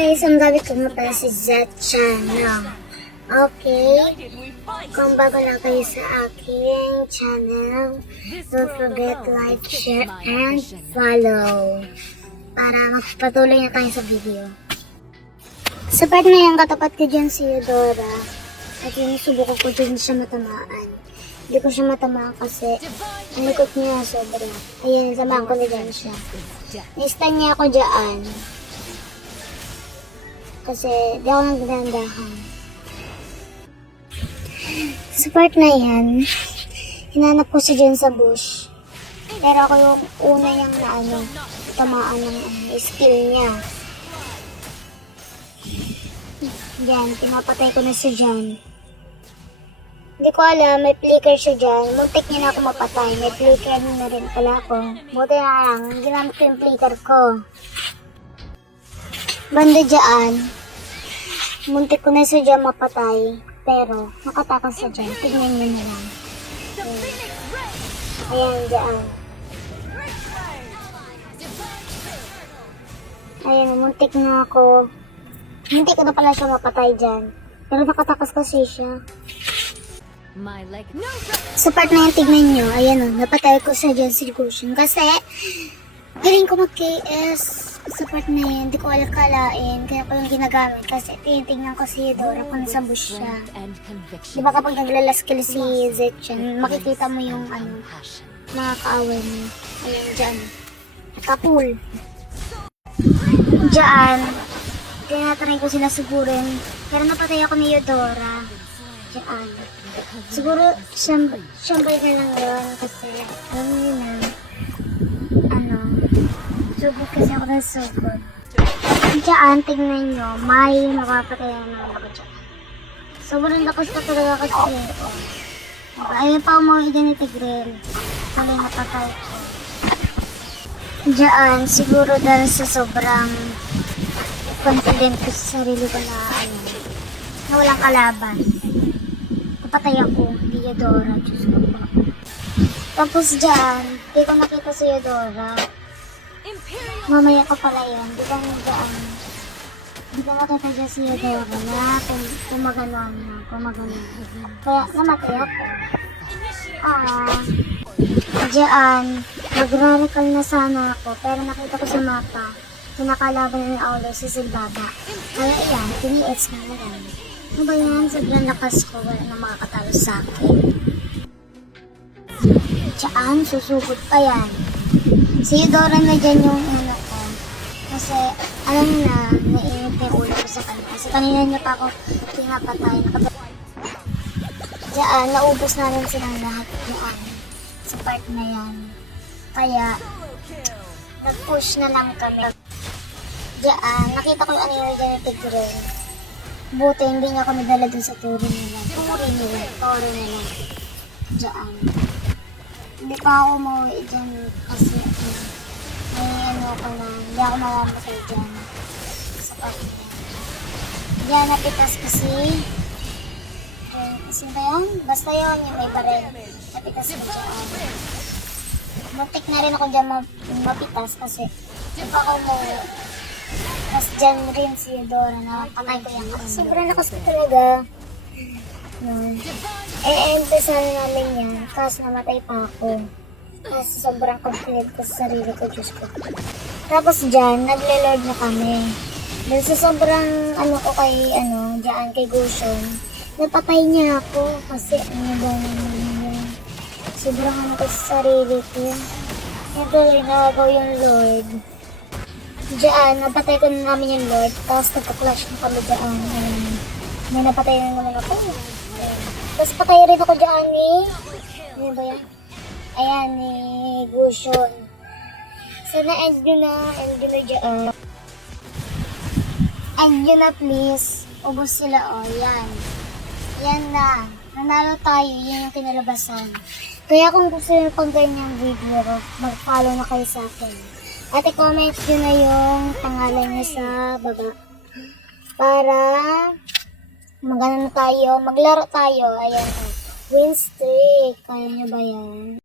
guys, ang gamit ko nga pala si Channel. Okay? Kung bago lang kayo sa aking channel, don't forget like, share, and follow para magpatuloy na tayo sa video. Sa part na yan, katapat ko dyan si Eudora at yung subukan ko dyan siya matamaan. Hindi ko siya matamaan kasi ang likot niya sobra. Ayan, samahan ko na dyan siya. Nistan niya ako dyan. Kasi di ako nagdandahan. Sa part na yan, hinanap ko siya dyan sa bush. Pero ako yung una niyang tamaan ng skill niya. Diyan, pinapatay ko na siya dyan. Hindi ko alam, may flicker siya dyan. Muntik niya na ako mapatay. May flicker na rin pala ako. Buti na lang, ginamit ko yung flicker ko. Banda dyan, muntik ko na siya dyan mapatay. Pero, nakatakas siya dyan. Tignan niyo na lang. Ayan, dyan. Ayan, muntik na ako. Muntik ko na pala siya mapatay dyan. Pero nakatakas kasi siya. Sa part na yan, tignan nyo. Ayan o, napatay ko siya dyan si Gushin. Kasi, galing ko mag-KS. Sa part na yan, hindi ko alakalain. Kaya ko yung ginagamit. Kasi tinitingnan ko si Eudora kung nasa bush siya. Diba kapag naglalas-kill si Zetchan, makikita mo yung mga kaaway mo. Ayan, dyan. Kapul. Dyan. Tinatry ko sila sigurin. Pero napatay ako ni Eudora. Dyan. Siguro, siyambay na lang yun. Kasi, alam nyo na, sugod kasi ako ng sugod. Diyan, tingnan nyo, may makapatay na ako dyan. Sobrang lakas ka talaga kasi. Ayun pa umuwi dyan ni Tigrel. Sali napatay ko. Diyan, siguro dahil sa sobrang confident ko sa sarili ko na walang kalaban. Napatay ako, di Eudora. Diyos ko po. Tapos dyan, di ko nakita si Eudora. Mamaya ko pala yun. Di ba nakita dyan si Eudora na kumaganon na. Kaya namatay ako. Diyan, magra-recall na sana ako. Pero nakita ko sa mapa, kinakalaban ng Aulo si Silbaba. Kaya iyan, tini-hits ko na lang. Ano ba yan? Sobrang lakas ko. Wala na makakatalo sa akin. Diyan, susugod pa yan. Si Eudora na dyan yung ko. Kasi, alam na, naiinit na yung ulo ko sa kanya. Kasi kanina niya pa ako pinapatay. Diyan, naubos namin silang lahat diyan. Sa part na yan. Kaya, nag-push na lang kami. Diyan, nakita ko yung anime dyan yung Tigrel. Buti, hindi niya kami dala dun sa turo nila. Turo nila. Diyan. Hindi pa ako mauwi dyan kasi may ko na, hindi ako mamamatay dyan sa pagkakas. Diyan napitas kasi ba yan? Basta yun, yung may baril. Napitas ko dyan. Muntik na rin ako dyan mapitas kasi hindi pa ako mauwi. Tapos dyan rin si Eudora na patay ko yan. Sobrang lakas ko talaga. Empesahan namin yan, kasi namatay pa ako. Kasi sobrang confident ko sa sarili ko, Diyos ko. Tapos dyan, nagle-lord na kami. Dahil sa sobrang ko kay Gushon, napatay niya ako kasi ba naman yun. Sobrang ko sa sarili ko. Ito rin nagaw yung Lord. Dyan, napatay ko na namin yung Lord, tapos nagka-clash na kami dyan. May napatay na naman ako. Tapos patay rin ako dyan ano ba yan? Ayan, ni Gushon. Sana end nyo na dyan. End nyo na please. Ubus sila yan. Yan na. Nanalo tayo, yan yung kinalabasan. Kaya kung gusto nyo pang ganyang video, mag-follow na kayo sa akin. At i-comment nyo na yung pangalan nyo sa baba. Para maglaro tayo. Ayan. Win streak. Kaya nyo ba yan?